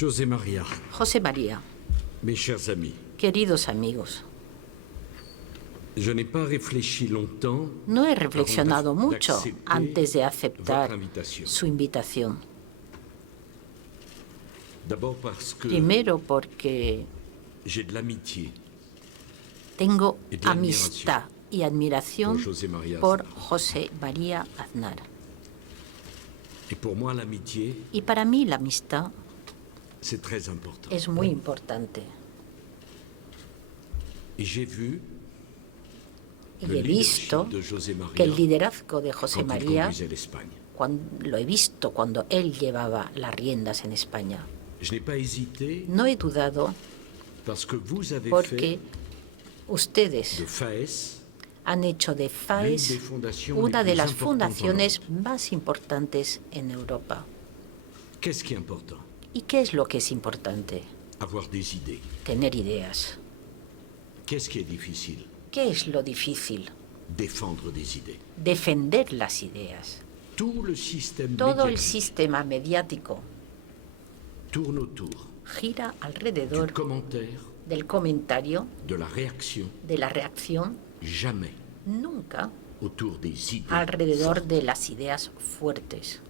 José María, José María, mes chers amis, queridos amigos, je n'ai pas réfléchi longtemps no he reflexionado mucho d'accepter antes de votre aceptar invitation. su invitación. D'abord parce que Primero porque j'ai de l'amitié tengo y de la amistad y admiración por José María por Aznar. José María Aznar. Et pour moi, l'amitié, Y para mí la amistad c'est très important. es muy importante. Et j'ai vu Y le he visto leadership de José que el María liderazgo de José quand il María, conduisait l'Espagne. lo he visto cuando él llevaba las riendas en España. Je n'ai pas hésité No he dudado parce que vous avez porque fait ustedes de FAES han hecho de FAES l'une des fondations una les de plus las importantes fundaciones más importantes en Europa. Qu'est-ce qui est important? ¿Y qué es lo que es importante? Avoir des idées. Tener ideas. Qu'est-ce qui est difficile? ¿Qué es lo difícil? Défendre des idées. Defender las ideas. Tout le système Todo el médiatique sistema mediático tourne autour gira du alrededor commentaire, del comentario, de la réaction, de la reacción, jamais nunca autour des idées. alrededor de las ideas fuertes.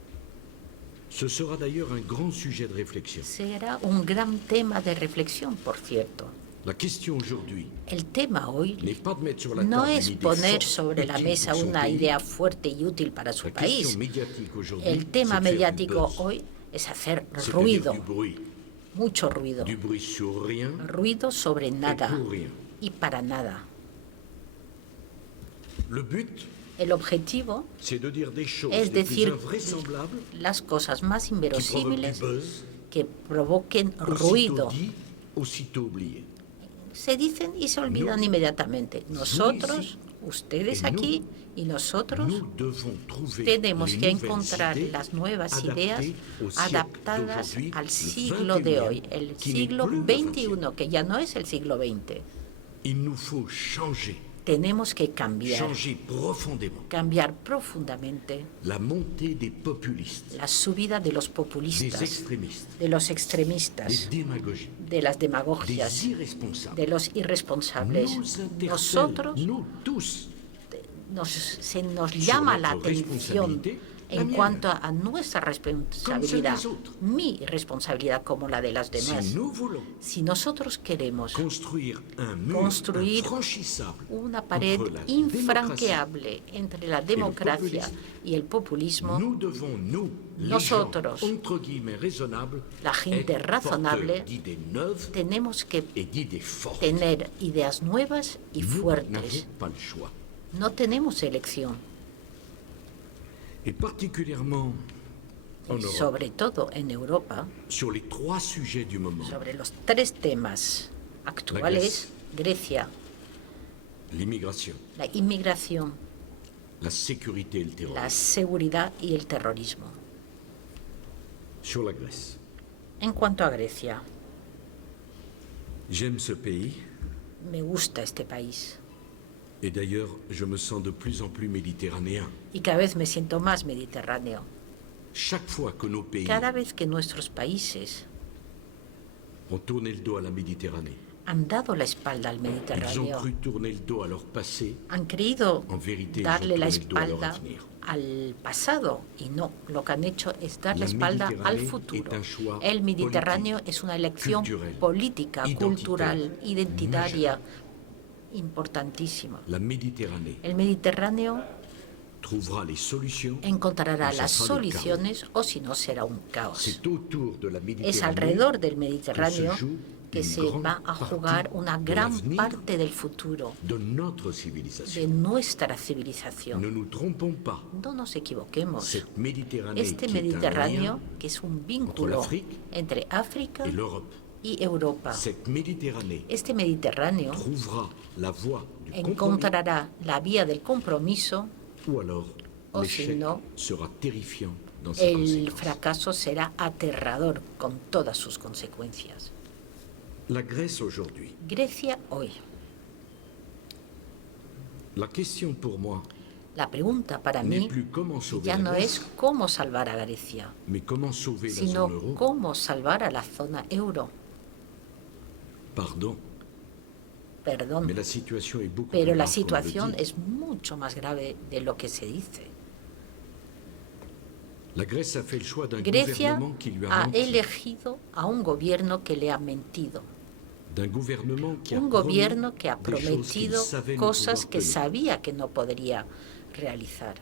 Ce sera d'ailleurs un grand sujet de réflexion. Será un gran tema de reflexión, por cierto. La question aujourd'hui El tema hoy n'est pas de mettre sur la no table es une idée poner forte, sobre la utile mesa pour son una pays. idea fuerte y útil para su La question país. médiatique aujourd'hui, El tema c'est de faire du mediático buzz. hoy es hacer C'est-à-dire ruido, du bruit. mucho ruido. Du bruit sur rien Ruido sobre nada pour rien. y para nada. Le but, El objetivo c'est de dire des choses es les plus decir invraisemblables las cosas más qui provoquent du inverosímiles buzz, que provoquen aussitôt ruido. dit, aussitôt oublié. Se dicen y se olvidan inmediatamente. Nosotros, ustedes aquí y nosotros Nous devons trouver tenemos les que nouvelles encontrar idées las nuevas adaptées ideas au siècle adaptadas d'aujourd'hui, al le siglo de 21e, hoy, el qui n'est siglo plus le XXI, que ya no es el siglo XX. Il nous faut changer, Tenemos que cambiar, changer profondément cambiar profundamente la montée des populistes, la subida de los des populistas, extrémistes, de los des extremistas, démagogies, de las des demagogias, irresponsables. de los irresponsables. Nous interpellent, Nosotros nous tous, se nos llama la notre atención responsabilité, la en mienne, cuanto a nuestra responsabilidad, des autres. mi responsabilidad como la de las demás. si nous voulons Si nosotros queremos construire un mur construir infranchissable una pared entre la infranqueable entre la democracia y el populismo, nous devons, nous, les Nosotros, gens, entre guillemets, raisonnables, la gente être razonable, porteurs d'idées neuves tenemos que et d'idées fortes. tener ideas nuevas y Nous fuertes. n'avons pas le choix. No tenemos elección. Et particulièrement en Y Europe, sobre todo en Europa, sur les trois sujets du moment, sobre los tres temas actuales, Grecia, l'immigration, la inmigración, la sécurité et le terrorisme. la seguridad y el terrorismo. Sur la Grèce, En cuanto a Grecia, j'aime ce pays me gusta este país et d'ailleurs je me sens de plus en plus méditerranéen. y cada vez me siento más mediterráneo. Chaque fois que nos pays Cada vez que nuestros países ont tourné le dos à la Méditerranée, han dado la espalda al ils ont Mediterráneo, cru tourner le dos à leur passé, han creído en vérité darle ils la ont tourné le dos à leur espalda avenir. al pasado y no, lo que han hecho es dar la La espalda al Méditerranée futuro. est un choix El Mediterráneo politique, es una elección culturel, política, identitaire, cultural, identitaria, importantísima. La Méditerranée El Mediterráneo trouvera les solutions. encontrará ou ça las sera le chaos. soluciones o si no será un caos. C'est autour de la Es Méditerranée alrededor del que Mediterráneo se joue que une se grande va a jugar partie una de gran l'avenir parte del futuro de notre de civilisation. nuestra civilización. Ne nous trompons pas. No nos equivoquemos. Cette Méditerranée Este qui est un Mediterráneo, lien que es un vínculo l'Afrique entre África et l'Europe. y Europa, Cette Méditerranée este Mediterráneo trouvera la voie du compromis encontrará la vía del compromiso ou alors o l'échec si no, sera terrifiant dans ses el conséquences. fracaso será aterrador con todas sus consecuencias. La Grèce aujourd'hui. Grecia hoy. La question pour moi, La pregunta para n'est mí plus comment sauver ya la no es Grèce, cómo salvar a Grecia, mais comment sauver la sino zone euro. cómo salvar a la zona euro. Pardon, Perdón, mais la situation est beaucoup pero plus la grave qu'on ne le situación dit. es mucho más grave de lo que se dice. La Grèce a fait le choix d'un Grecia gouvernement qui lui a ha menti, elegido a un gobierno que le ha mentido, d'un gouvernement qui a un promis gobierno que ha des choses qu'il prometido savait ne cosas pouvoir que tenir, sabía que no podría realizar,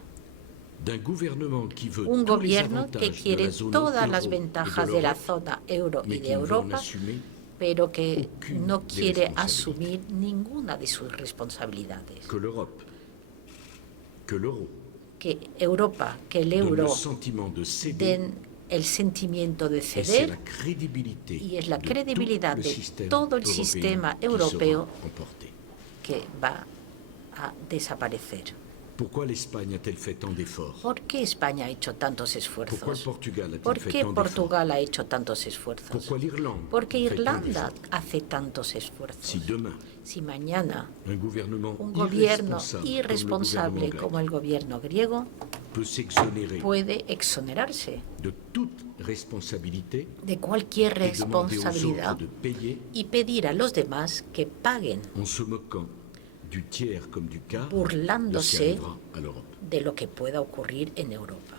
d'un gouvernement qui veut un tous les gobierno que avantages de quiere la zone todas euro las et de ventajas de la l'Europe, zona euro y mais de qui ne veut en Europa, assumer pero que aucune no des quiere responsabilités. asumir ninguna de sus responsabilidades. que l'Europe, que l'euro Que Europa, que el donne euro le sentiment de céder, den el sentimiento de et c'est ceder, la crédibilité y es la de credibilidad tout le de système todo el européen sistema qui europeo sera emporté. que va a desaparecer. Pourquoi l'Espagne a-t-elle fait tant d'efforts? ¿Por qué España ha hecho tantos Pourquoi le esfuerzos? Portugal a-t-il ¿Por fait qué tant d'efforts? Portugal ha hecho tantos esfuerzos? Pourquoi l'Irlande ¿Por qué fait tant Irlanda d'efforts? hace tantos esfuerzos? Si demain, Si mañana un gouvernement un gobierno irresponsable irresponsable como el gobierno griego peut s'exonérer puede exonerarse de toute responsabilité de cualquier et demander aux responsabilidad autres de payer y pedir a los demás que paguen en se moquant du tiers comme du quart de ce qui burlándose arrivera à l'Europe. de lo que pueda ocurrir en Europa.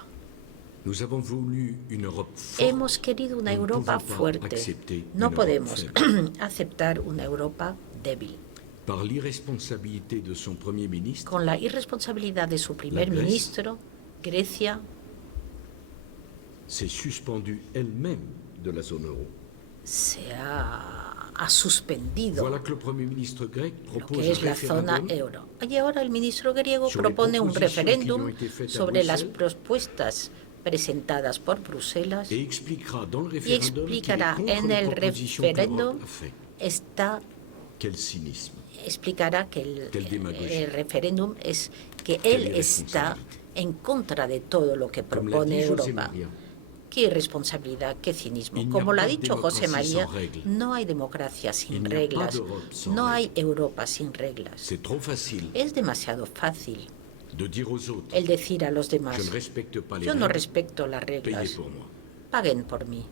Nous avons voulu une Europe forte. Hemos querido una Nous ne Europa pouvons pas fuerte. accepter No une Europe podemos faible. aceptar una Europa débil. Par l'irresponsabilité de son Premier ministre, Con la irresponsabilidad de su primer Grèce ministro, Grecia s'est suspendue elle-même de la zone euro. ha suspendido Voilà que le Premier ministre grec lo propose que es un la zona référendum euro. Y ahora el ministro griego sur les propone un propositions qui lui referéndum ont été faites à sobre las Bruxelles propuestas presentadas por Bruselas et expliquera dans le y référendum qu'il est explicará contre en les el propositions que referéndum l'Europe a fait. está Quel cynisme, explicará que Quelle démagogie. el referéndum es que Quelle él está irresponsabilité. en contra de todo lo que Comme l'a propone dit José Europa. María, Qué irresponsabilidad, qué cinismo. Il n'y a Como lo ha pas de dicho José démocratie María, sans règles. no hay democracia Il sin n'y a pas reglas, d'Europe sans no hay règles. Europa sin reglas. c'est trop facile Es demasiado fácil de dire aux autres el decir a los demás, je ne respecte pas les yo no règles, respecto las payez reglas, pour moi. paguen por mí.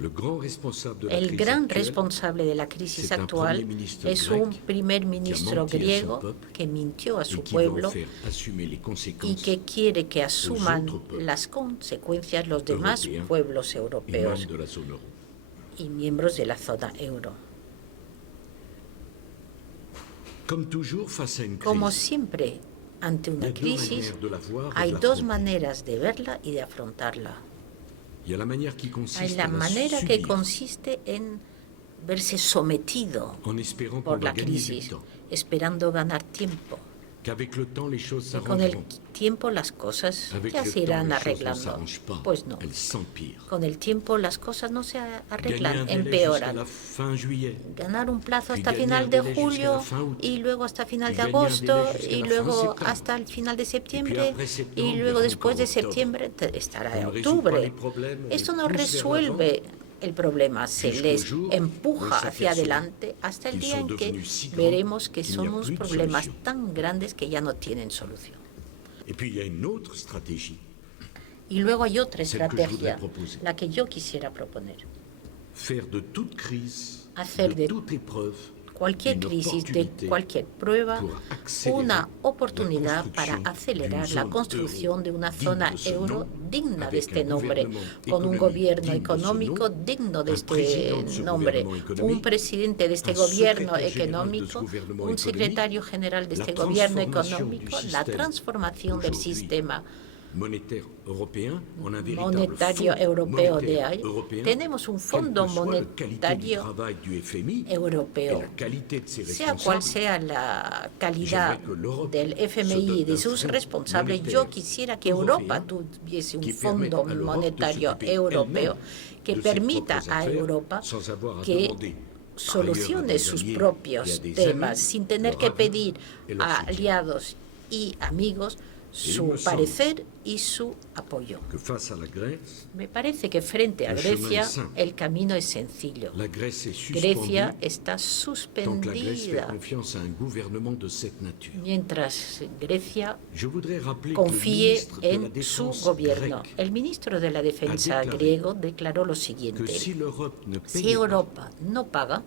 Le grand responsable de la El crise gran actuelle, responsable de la crisis c'est un actual premier ministre es grec un primer ministro menti a son griego peuple que mintió a et su qui va en pueblo faire assumer les y conséquences que quiere que asuman otros pueblos las consecuencias los demás europeos pueblos et europeos membres de la zone euro. y miembros de la zona euro. Comme toujours face à une Como crise, siempre, ante il y una a deux crisis, manières de la voir et hay de dos l'affronter. maneras de verla y de afrontarla. Il y a la manière qui Hay consiste la à la manera que subir consiste en verse sometido en espérant qu'on por va la gagner du crisis, temps, esperando ganar tiempo. qu'avec le temps les choses Y con el s'arrangeront. tiempo las cosas Avec ya le se temps, irán les choses ne arreglando. s'arrangent pas, Pues no. elles s'empirent. Con el tiempo las cosas no se Gagner un arreglan, délai jusqu'à empeoran. la fin juillet, Ganar un plazo Puis hasta gagner final un de délai jusqu'à julio la fin août. y luego hasta final Puis de gagner un agosto délai jusqu'à y la fin luego septembre. hasta el final de septiembre après septembre, y luego il y aura después de encore octobre. septiembre estará On ne résout pas les octubre. problèmes, on Esto les no pousse vers resuelve el problema, se Jusqu'au les jour où empuja ils hacia s'aperçoivent adelante hasta el qu'ils día sont en que devenus si grands veremos que qu'il n'y son a unos plus de problemas solution. tan grandes que ya no tienen solución. Et puis il y a une autre stratégie, Y luego hay otra Celle que je estrategia, voudrais proposer. la que yo quisiera proponer. faire de toute crise, Hacer de de toute épreuve, Cualquier une crisis, de opportunité cualquier prueba, pour accélérer una la oportunidad para construction acelerar d'une la zone construcción de una euro zona digne de ce euro nom, digna de avec este un nombre, gouvernement con un économique gobierno digne de ce económico nom, digno de un este président de ce nombre, gouvernement un économique, presidente de este un gobierno secrétaire général de ce económico, gouvernement un économique, secretario general de la este gobierno transformation económico, du la système transformación del aujourd'hui sistema monétaire européen en un véritable monetario fonds europeo de monétaire ahí. européen, Tenemos un quelle fondo que soit la qualité du monetario travail du FMI et europeo. la qualité de ses Sea cual responsables. sea la calidad J'aimerais que l'Europe del se FMI y dote de d'un sus fonds responsables, monétaire yo quisiera que Europa européen tuviese un qui permette fondo à l'Europe de monetario s'occuper europeo elle-même que de ses permita propres a affaires Europa sans avoir à que demander solucione sus alliés et propios à des temas amis sin tener leur que avis pedir et leur a soutien. aliados y amigos su parecer y su apoyo. que face à la Grèce, Me parece que frente a Le chemin Grecia est simple. el camino es sencillo. la Grèce est Grecia suspendue está tant que la Grèce fait suspendida confiance à un gouvernement de cette nature. mientras Grecia Je voudrais rappeler que le confíe ministre de la en su Défense gobierno. grec El ministro de la Defensa declaré griego declaró lo que siguiente: si l'Europe ne si payait pas, Europa no paga,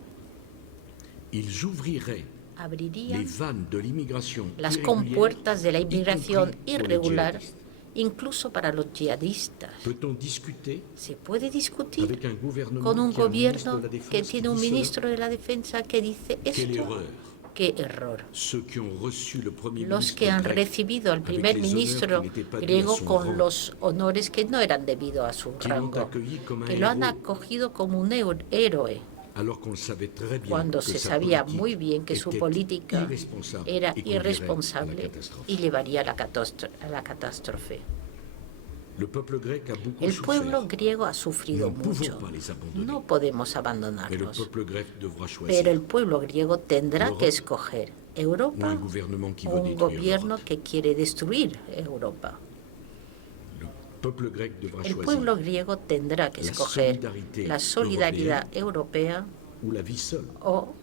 ils ouvriraient les abrirían vannes de l'immigration las irrégulière, compuertas de la y inmigración compris pour les irregular, djihadistes. incluso para los yihadistas. Peut-on discuter Se puede discutir avec un gouvernement con un qui a un ministre gobierno de la que Défense tiene qui un dit cela? ministro de la Defensa que dice Quelle esto? erreur! ¡Qué error! Ceux qui ont reçu le premier Los ministre que han grec recibido al avec primer les honneurs ministro qui n'étaient pas dus à griego son con rang, los honores que no eran debido a su qui l'ont rango, accueilli comme un que lo han héros, acogido como un héroe, alors qu'on savait très bien cuando que se sa sabía politique muy bien que su était política irresponsable era et conduirait à la irresponsable catastrophe. y llevaría a la catástrofe. Le peuple grec a beaucoup El souffert, pueblo griego ha sufrido Nous ne pouvons mucho. pas les abandonner. No podemos mais le abandonarlos. peuple grec devra Pero choisir el pueblo griego tendrá L'Europe que escoger ou Europa un gouvernement qui o veut un détruire gobierno l'Europe. que quiere destruir Europa. Le peuple grec devra El choisir pueblo griego tendrá que la escoger solidarité la solidaridad europea ou la vie seule. o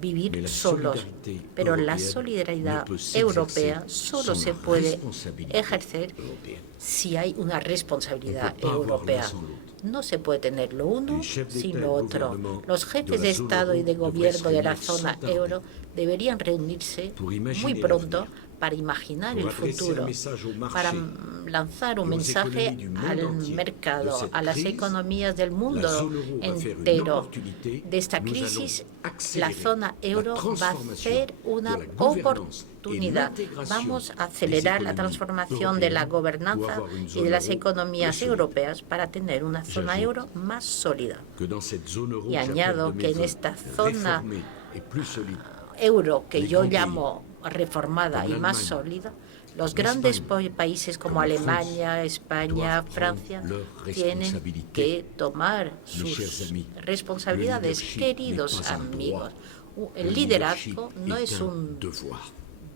vivir Mais la solos. solidarité Pero la européenne solidaridad ne peut s'exercer europea solo sans se la puede responsabilité ejercer européenne. si hay una responsabilidad On peut pas avoir europea. l'un sans l'autre. No se puede tener lo uno Les chefs d'État sin et lo de otro. gouvernement Los de jefes la de zone Estado y euro de devraient gobierno se de la réunir zona sans tarder euro deberían reunirse pour muy imaginer pronto l'avenir, para imaginar pour el adresser futuro, un message au marché para lanzar un et aux mensaje économies du monde al entier. mercado, De cette a las crise, economías del la mundo zone euro va faire une entero. opportunité. De esta Nous crisis, allons la accélérer zona euro la va a transformation hacer una de la gouvernance et oportunidad. l'intégration Vamos a des acelerar la économies transformación de la européennes pour gobernanza avoir une y zone de las euro economías plus solide. europeas para tener una zona J'ajoute euro más sólida. Que dans cette zone euro Y que j'appelle añado de que mes en vœux esta zona réformée et plus solide, euro que Les yo grands llamo reformada como y más Alemania, sólida, los como grandes España, países como como Alemania, France, España, doivent Francia, prendre leur tienen responsabilité. que tomar Mes chers sus amis, responsabilidades, le leadership queridos n'est pas un amigos. droit. El Le liderazgo leadership no est es un un devoir.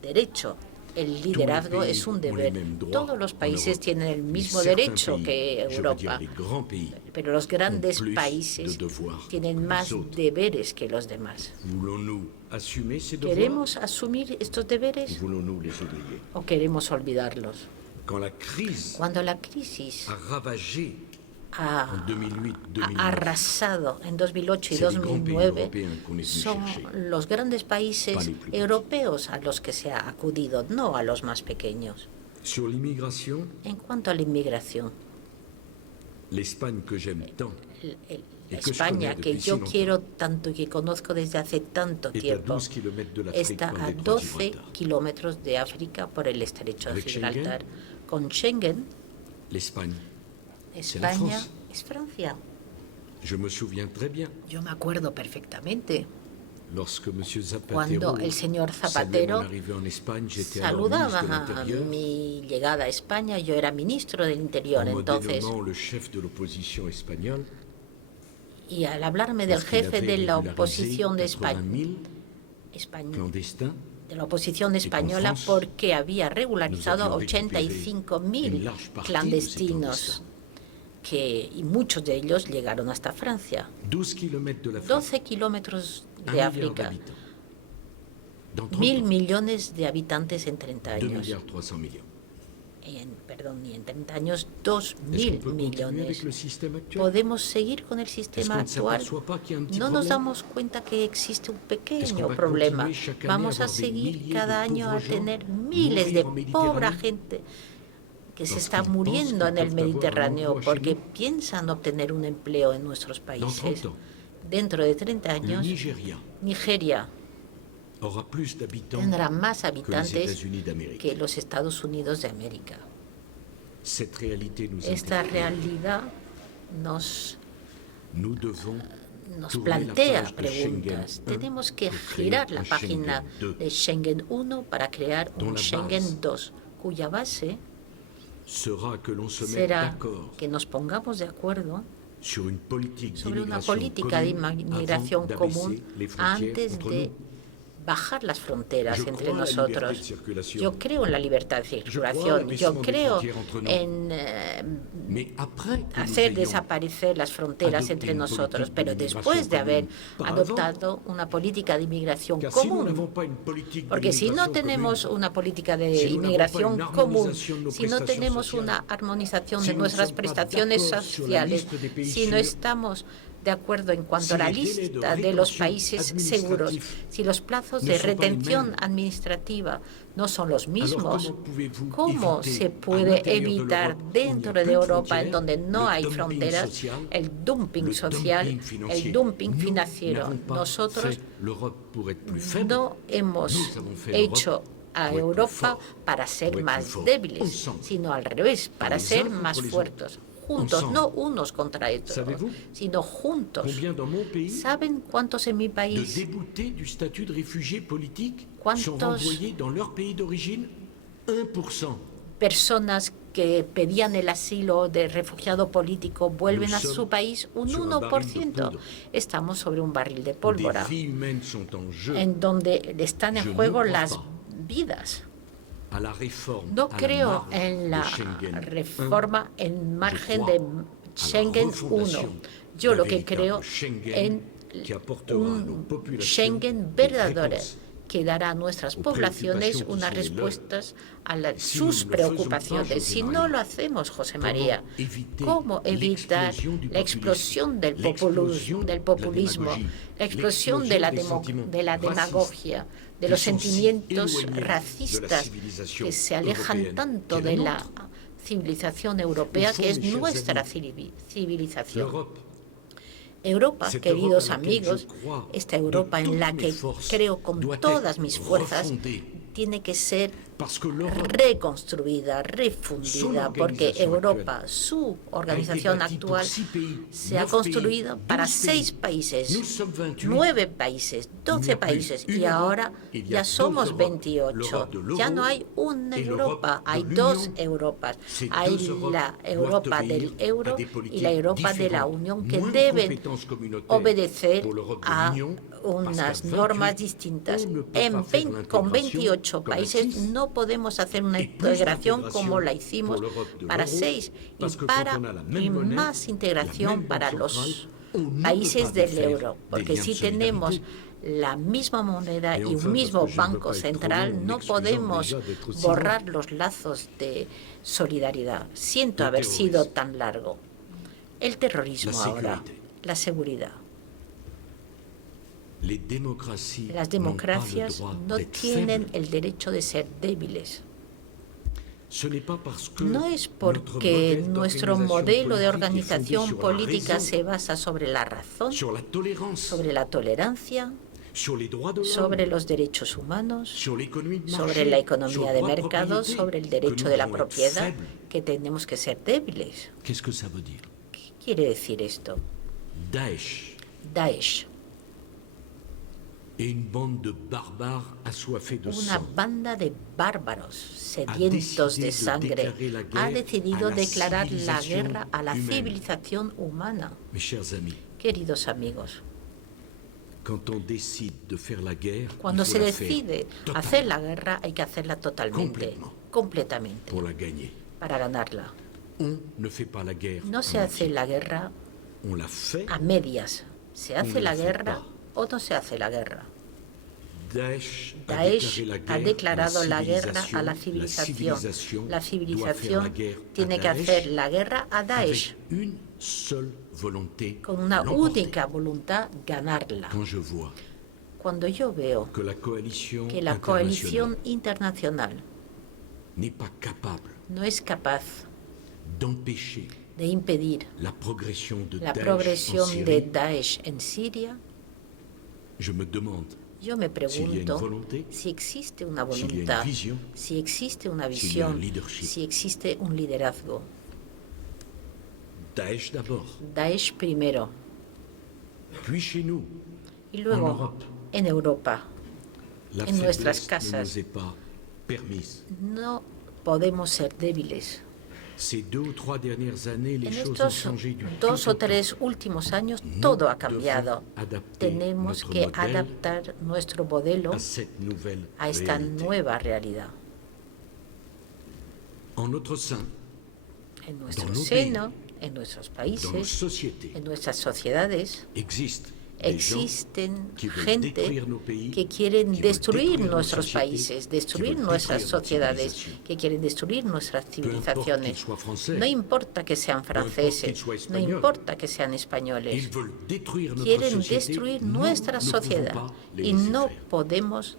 derecho. El liderazgo pays es un ont les deber. mêmes droits Todos los en países Europe. tienen el Mais mismo certains derecho pays, que je veux Europa, dire les grands pays, pero los grandes plus países de devoirs tienen que más les autres. deberes que los demás. Voulons-nous assumer ces devoirs ¿Queremos asumir estos ou deberes voulons-nous les oublier? o queremos olvidarlos? Quand la crise Cuando la crisis a ravagé ha en 2008-2009, arrasado en 2008 y C'est les grands pays 2009, européens qu'on est venu son chercher. los grandes países Pas les plus petits. europeos a los que se ha acudido, no a los más pequeños. sur l'immigration, En cuanto a la inmigración, l'Espagne que j'aime tant la Et que je España, connais que depuis yo si quiero tanto y que conozco desde hace tanto est à tiempo, 12 km de l'Afrique está par a le détroit de 12 Gibraltar. kilómetros de África por el estrecho de Avec Gibraltar. Con Schengen, L'Espagne, la España France. es Francia. je me souviens très bien, Yo me acuerdo perfectamente. lorsque M. Zapatero Cuando el señor saluait Zapatero mon arrivée en Espagne, j'étais alors ministre saludaba de a l'Intérieur, mi llegada a España, yo era ministro del Interior en me entonces, dénommant le chef de l'opposition espagnole, y al hablarme del parce qu'il jefe avait de la régularisé oposición de 80 000 España, clandestins. de la oposición española, France, porque había regularizado nous avions récupéré 85.000 une large partie clandestinos, y muchos de ellos llegaron hasta Francia. 12 km de l'Afrique, 12 kilómetros 1 de milliard África, d'habitants. Dans 30 1.000 ans, millones de habitantes en 30 2 años. milliards 300 millions. Y en 30 años, 2.000 Est-ce qu'on peut continuer millones. avec le système actuel? ¿Podemos seguir con el Est-ce sistema qu'on ne actual? s'aperçoit pas qu'il y a un petit No nos problème? damos cuenta que existe un Est-ce qu'on pequeño va problema. continuer chaque année Vamos à a avoir des seguir milliers cada de año a pauvres gens tener miles de mourir en pobra Méditerranée gente que se parce está qu'ils muriendo pensent en qu'ils el peuvent avoir un Mediterráneo emploi chez porque nous? piensan obtener un empleo en nuestros Dans países. 30 ans, Dentro de 30 le años, Nigeria Nigeria aura plus d'habitants tendrá más que les habitantes États-Unis d'Amérique. que los Estados Unidos de América. Cette réalité nous Esta interpelle. realidad nos Nous devons nos tourner la plantea page de Schengen preguntas. 1 Tenemos que pour créer girar la un página Schengen 2. de Schengen 1 para crear Dont un la Schengen base 2, cuya base sera que l'on se mette será d'accord que nos pongamos de acuerdo sur une politique sobre una d'immigration política de commune inmigración avant común d'abaisser les frontières antes entre de nous. bajar las fronteras Je entre crois à la liberté de nosotros. circulation. Yo creo en la libertad de circulación, yo l'abaissement des creo frontières entre nous. en Mais après que nous hacer ayons desaparecer las fronteras adopté entre une nosotros, politique pero d'immigration después de haber commune par adoptado una política de inmigración car si nous común. n'avons pas une politique Porque si no d'immigration tenemos commune, una política de si nous n'avons inmigración pas une común, harmonisation de nos si no prestations tenemos sociales, una armonización si de nous nuestras ne sommes pas prestaciones d'accord sur la sociales, liste des pays si no sûrs, estamos de acuerdo en cuanto si a la les délais de lista de los rétention países seguros, administratifs si los plazos ne de sont pas les retención mêmes, administrativa no son los alors mismos, comment pouvez-vous ¿cómo éviter se à puede l'intérieur de evitar l'Europe, où il n'y a dentro plus de Europa, frontières, en donde no le hay dumping fronteras, social, el dumping le social, dumping financier? el dumping Nous financiero? n'avons pas Nosotros fait l'Europe pour être plus faible. no hemos Nous avons fait l'Europe hecho a pour être plus Europa fort, para ser pour être más plus fort débiles, ensemble. sino al revés, para les ser uns más contre les fuertes, juntos, Ensemble. no unos contra otros, Savez-vous sino juntos. Combien dans mon pays ¿Saben cuántos en mi de país, déboutés du statut de réfugié politique ¿Cuántos sont renvoyés dans leur pays d'origine? 1%. personas que pedían el asilo de refugiado político vuelven Nous a su sommes país? Un sur un baril de 1%. poudre. Estamos sobre un barril de Des pólvora, vies humaines sont en jeu. en donde están Je en ne juego crois las pas vidas. À la réforme, No à la creo marge en la de Schengen reforma en margen crois de à la Schengen 1. refondation Yo d'un lo que véritable creo Schengen en qui apportera à nos un populations Schengen des verdadero réponses que dará a nuestras aux poblaciones préoccupations qui unas sont les respuestas a Si sus nous ne le faisons pas, preocupaciones. José Si no María, lo hacemos, José comment María, éviter ¿cómo evitar l'explosion du la explosión del l'explosion de la populismo, démagogie, la explosión de la, l'explosion des sentiments de la racistes demagogia, de qui los sont si sentimientos éloignés de la racistas civilisation que se alejan européenne, tanto qui est la de la nôtre? civilización europea, Au fond, que es mes chers nuestra amis, civilización? L'Europe, Europa, cette queridos Europe à laquelle amigos, je crois esta de Europa en toutes la mes que forces creo con doit todas être mis fuerzas, refondée. tiene que ser Parce que l'Europe reconstruida, refundida, porque organización Europa, actual su a organización été bâtie pour actual, 6 pays, se ha 9 construido pays, para 12 6 pays. países, Nous sommes 28. 9 países, 12 países, y ahora ya somos 28. Ya no hay una Europa, hay dos Europas. Hay la Europa del euro y la Europa de la Unión, que deben obedecer a unas normas distintas. Con 28 países no podemos hacer una integración como la hicimos para 6 y más integración para los países del euro, porque si tenemos la misma moneda y un mismo banco central, no podemos borrar los lazos de solidaridad. Siento haber sido tan largo. El terrorismo ahora, la seguridad. Las democracias no tienen el derecho de ser débiles. No es porque nuestro modelo de organización política se basa sobre la razón, sobre la tolerancia, sobre los derechos humanos, sobre la economía de mercado, sobre el derecho de la propiedad, que tenemos que ser débiles. ¿Qué quiere decir esto? Daesh. Una banda de bárbaros sedientos de sangre ha decidido declarar la guerra a la civilización humana. Queridos amigos, cuando se decide hacer la guerra, hay que hacerla totalmente, completamente, para ganarla. No se hace la guerra a medias. ¿Se hace la guerra o no se hace la guerra? Daesh ha declarado la guerra a la civilización. La civilización tiene que hacer la guerra a Daesh con una única voluntad, ganarla. Cuando yo veo que la coalición internacional no es capaz de impedir la progresión de Daesh en Siria, yo me pregunto si existe una voluntad, si existe una visión, si existe un liderazgo. Daesh primero, y luego en Europa, en nuestras casas. No podemos ser débiles. En estos 2 o 3 últimos años todo ha cambiado. Tenemos que adaptar nuestro modelo a esta nueva realidad. En nuestro seno, en nuestros países, en nuestras sociedades, existen gente que quieren destruir nuestros países, destruir nuestras sociedades, que quieren destruir nuestras civilizaciones. No importa que sean franceses, no importa que sean españoles. Quieren destruir nuestra sociedad y no podemos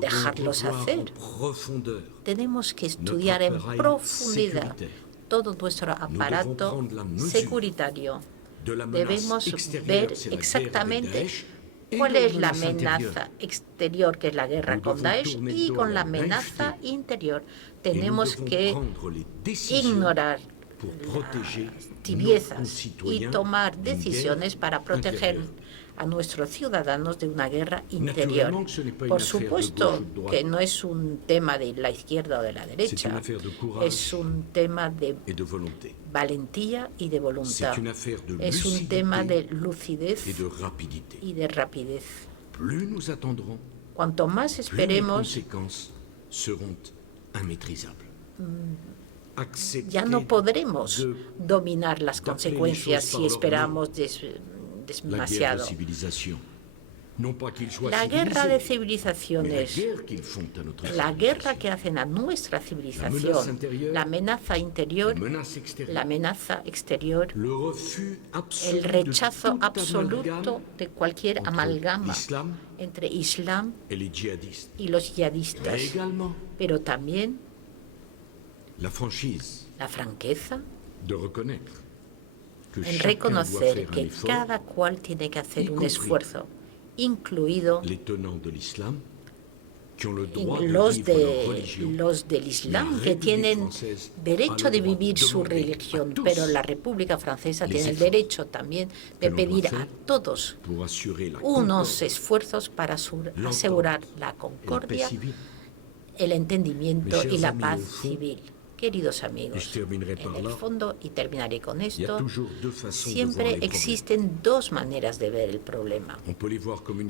dejarlos hacer. Tenemos que estudiar en profundidad todo nuestro aparato securitario. Debemos ver exactamente cuál es la amenaza exterior, que es la guerra con Daesh, y con la amenaza interior. Tenemos que ignorar las tibiezas y tomar decisiones para proteger a nuestros ciudadanos de una guerra interior. Por supuesto que no es un tema de la izquierda o de la derecha, es un tema de valentía y de voluntad. Es un tema de lucidez y de rapidez. Cuanto más esperemos, ya no podremos dominar las consecuencias si esperamos demasiado. La guerra de civilizaciones, la guerra que hacen a nuestra civilización, la amenaza interior, la amenaza exterior, el rechazo absoluto de cualquier amalgama entre Islam y los yihadistas, pero también la franqueza en reconocer que cada cual tiene que hacer un esfuerzo, incluido los del Islam, que tienen derecho de vivir su religión, pero la República Francesa tiene el derecho también de pedir a todos unos esfuerzos para asegurar la concordia, el entendimiento y la paz civil. Queridos amigos, en el fondo, y terminaré con esto, siempre existen dos maneras de ver el problema.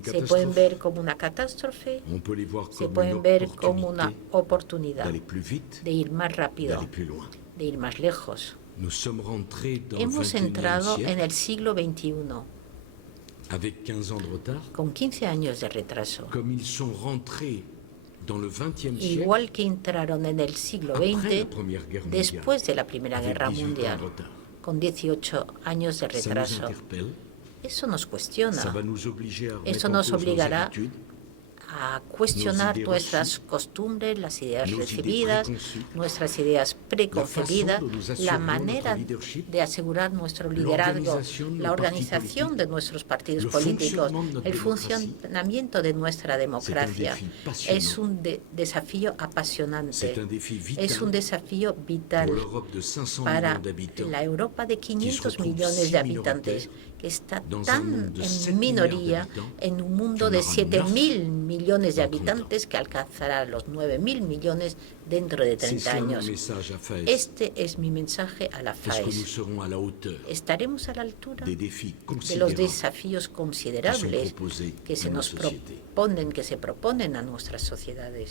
Se pueden ver como una catástrofe, se pueden ver como una oportunidad de ir más rápido, de ir más lejos. Hemos entrado en el siglo XXI con 15 años de retraso. Igual que entraron en el siglo XX después de la Primera Guerra Mundial, con 18 años de retraso. Eso nos cuestiona, eso nos obligará a cuestionar nuestras costumbres, las ideas recibidas, nuestras ideas preconcebidas, la manera de asegurar nuestro liderazgo, la organización de nuestros partidos políticos, el funcionamiento de nuestra democracia. Es un desafío apasionante, es un desafío vital para la Europa de 500 millones de habitantes, que está tan en minoría en un mundo de 7.000 millones de habitantes que alcanzará los 9.000 millones dentro de 30 años. Este es mi mensaje a la FAES. Estaremos a la altura de los desafíos considerables que se proponen a nuestras sociedades.